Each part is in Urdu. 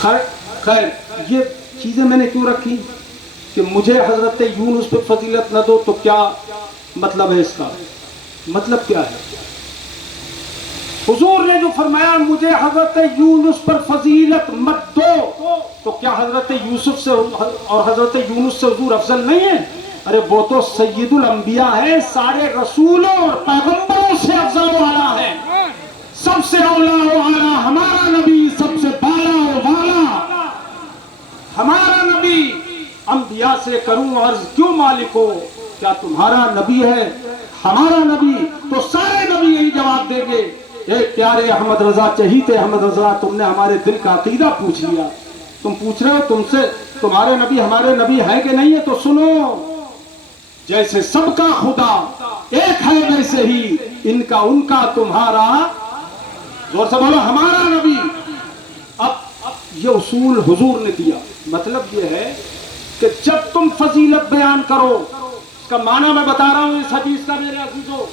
خیر یہ چیزیں میں نے کیوں رکھی کہ مجھے حضرت یونس پہ فضیلت نہ دو تو کیا مطلب ہے اس کا؟ مطلب کیا ہے؟ حضور نے جو فرمایا مجھے حضرت یونس پر فضیلت مت دو، تو کیا حضرت یوسف سے اور حضرت یونس سے حضور افضل نہیں ہے؟ ارے وہ تو سید الانبیاء ہے، سارے رسولوں اور پیغمبروں سے افضل والا ہے، سب سے اولا و اعلیٰ ہمارا نبی، سب سے بالا و والا ہمارا نبی۔ انبیاء سے کروں عرض کیوں مالک ہو، کیا تمہارا نبی ہے ہمارا نبی؟ تو سارے نبی یہی جواب دیں گے، اے پیارے احمد رضا چہیتے احمد رضا، تم نے ہمارے دل کا عقیدہ پوچھ لیا، تم پوچھ رہے ہو تم سے تمہارے نبی ہمارے نبی ہے کہ نہیں ہے؟ تو سنو، جیسے سب کا خدا ایک ہے ویسے ہی ان کا ان کا تمہارا، زور سے بولو، ہمارا نبی۔ اب یہ اصول حضور نے دیا، مطلب یہ ہے کہ جب تم فضیلت بیان کرو، اس کا معنی میں بتا رہا ہوں اس حدیث کا میرے عزیزو،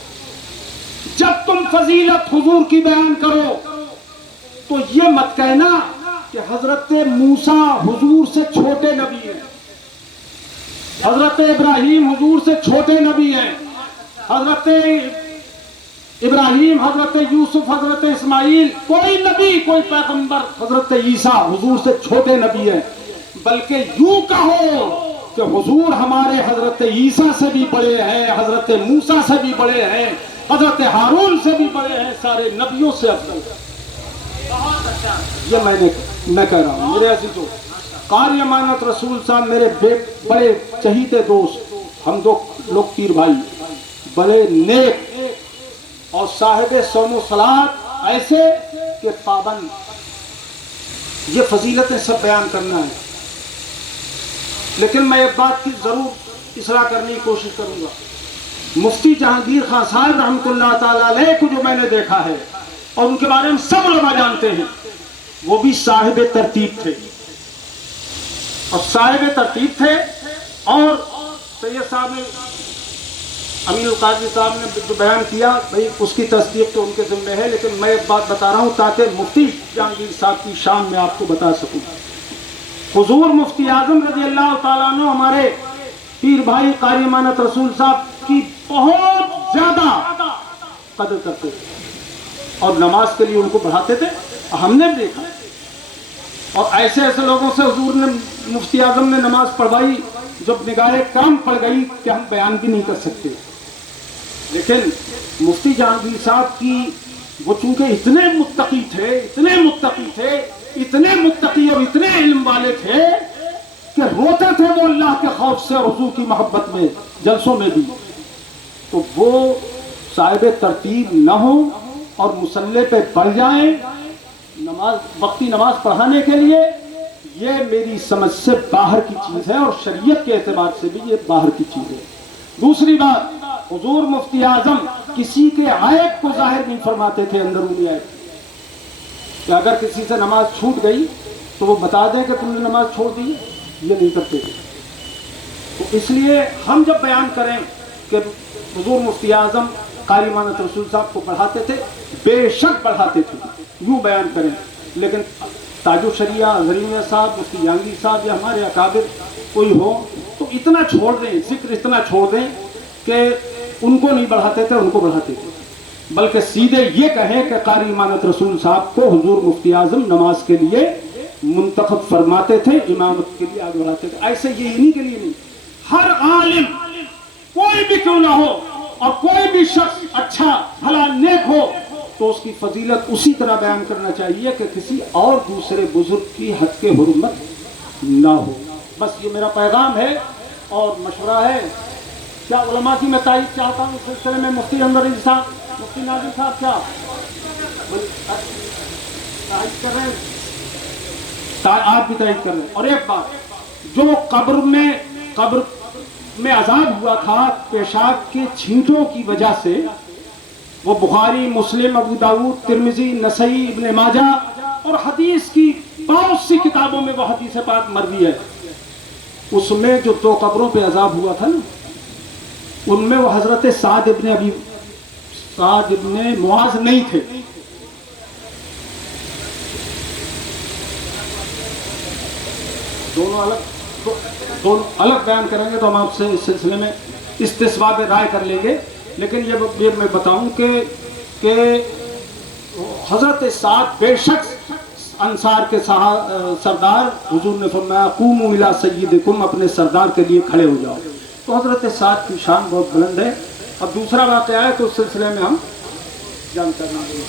جب تم فضیلت حضور کی بیان کرو تو یہ مت کہنا کہ حضرت موسیٰ حضور سے چھوٹے نبی ہیں، حضرت ابراہیم حضور سے چھوٹے نبی ہیں، حضرت ابراہیم، حضرت یوسف، حضرت اسماعیل، کوئی نبی کوئی پیغمبر حضرت عیسیٰ حضور سے چھوٹے نبی ہیں، بلکہ یوں کہو کہ حضور ہمارے حضرت عیسیٰ سے بھی بڑے ہیں، حضرت موسیٰ سے بھی بڑے ہیں، حضرت ہارون سے بھی بڑے ہیں، سارے نبیوں سے افضل ہیں۔ یہ میں کہہ رہا ہوں میرے عزیزو، قاری امانت رسول صاحب میرے بڑے چہیتے دوست، ہم دو لوگ پیر بھائی، بڑے نیک اور صاحب صوم و صلاۃ ایسے کہ پابند، یہ فضیلتیں سب بیان کرنا ہے، لیکن میں ایک بات کی ضرور اصلاح کرنے کی کوشش کروں گا۔ مفتی جہانگیر خان صاحب رحمۃ اللہ تعالیٰ علیہ کو جو میں نے دیکھا ہے اور ان کے بارے میں سب علماء جانتے ہیں، وہ بھی صاحب ترتیب تھے، اور صاحب ترتیب تھے، اور سید صاحب نے، امین القادری صاحب نے جو بیان کیا بھئی اس کی تصدیق تو ان کے ذمہ ہے، لیکن میں ایک بات بتا رہا ہوں تاکہ مفتی جہانگیر صاحب کی شان میں آپ کو بتا سکوں۔ حضور مفتی اعظم رضی اللہ تعالیٰ عنہ ہمارے پیر بھائی قاری امانت رسول صاحب کی بہت زیادہ قدر کرتے تھے اور نماز کے لیے ان کو پڑھاتے تھے، ہم نے دیکھا، اور ایسے ایسے لوگوں سے حضور نے، مفتی اعظم نے نماز پڑھوائی جب نگاہ کرم پڑ گئی کہ ہم بیان بھی نہیں کر سکتے، لیکن مفتی جہانگیر صاحب کی وہ چونکہ اتنے متقی تھے، اتنے متقی اور اتنے علم والے تھے کہ روتے تھے وہ اللہ کے خوف سے اور حضور کی محبت میں جلسوں میں بھی، تو وہ صاحب ترتیب نہ ہوں اور مصلی پہ بڑھ جائیں نماز، وقتی نماز پڑھانے کے لیے، یہ میری سمجھ سے باہر کی چیز ہے، اور شریعت کے اعتبار سے بھی یہ باہر کی چیز ہے۔ دوسری بات، حضور مفتی اعظم کسی کے عیب کو ظاہر نہیں فرماتے تھے، اندرونی عیب، کہ اگر کسی سے نماز چھوٹ گئی تو وہ بتا دیں کہ تم نے نماز چھوڑ دی، یہ نہیں کرتے تھے۔ تو اس لیے ہم جب بیان کریں کہ حضور مفتی اعظم قاری امانت رسول صاحب کو پڑھاتے تھے، بے شک پڑھاتے تھے، یوں بیان کریں، لیکن تاج الشریعہ زرینیہ صاحب، مفتی جہانگیر صاحب یا ہمارے اکابر کوئی ہو تو اتنا چھوڑ دیں، ذکر اتنا چھوڑ دیں کہ ان کو نہیں بڑھاتے تھے، ان کو بڑھاتے تھے، بلکہ سیدھے یہ کہیں کہ قاری امانت رسول صاحب کو حضور مفتی اعظم نماز کے لیے منتخب فرماتے تھے، امامت کے لیے آگے بڑھاتے تھے۔ ایسے یہ انہی کے لیے نہیں، ہر عالم کوئی بھی کیوں نہ ہو اور کوئی بھی شخص اچھا بھلا نیک ہو تو اس کی فضیلت اسی طرح بیان کرنا چاہیے کہ کسی اور دوسرے بزرگ کی حد کے حرمت نہ ہو۔ بس یہ میرا پیغام ہے اور مشورہ ہے۔ کیا علماء کی میں تائید چاہتا ہوں اس سلسلے میں؟ مفتی انور علی صاحب، مفتی ناظر صاحب کیا تائید کر رہے ہیں؟ آپ بھی تائید کر رہے ہیں۔ اور ایک بات، جو قبر میں عذاب ہوا تھا پیشاب کے چھینٹوں کی وجہ سے، وہ بخاری، مسلم، ابو داؤد، ترمذی، نسائی، ابن ماجہ اور حدیث کی بہت سی کتابوں میں وہ حدیث پاک مروی ہے۔ اس میں جو 2 قبروں پہ عذاب ہوا تھا نا، ان میں وہ حضرت سعد ابن معاذ نہیں تھے، دونوں الگ بیان کریں گے تو ہم آپ سے اس سلسلے میں استصواب رائے کر لیں گے. لیکن یہ میں بتاؤں کہ حضرت سعد بے شک انصار کے سردار، حضور نے فرمایا قوموا الی سیدکم، اپنے سردار کے لیے کھڑے ہو جاؤ. تو حضرت سعد کی شان بہت بلند ہے. اب دوسرا واقعہ ہے تو اس سلسلے میں ہم جانکاری دیں گے.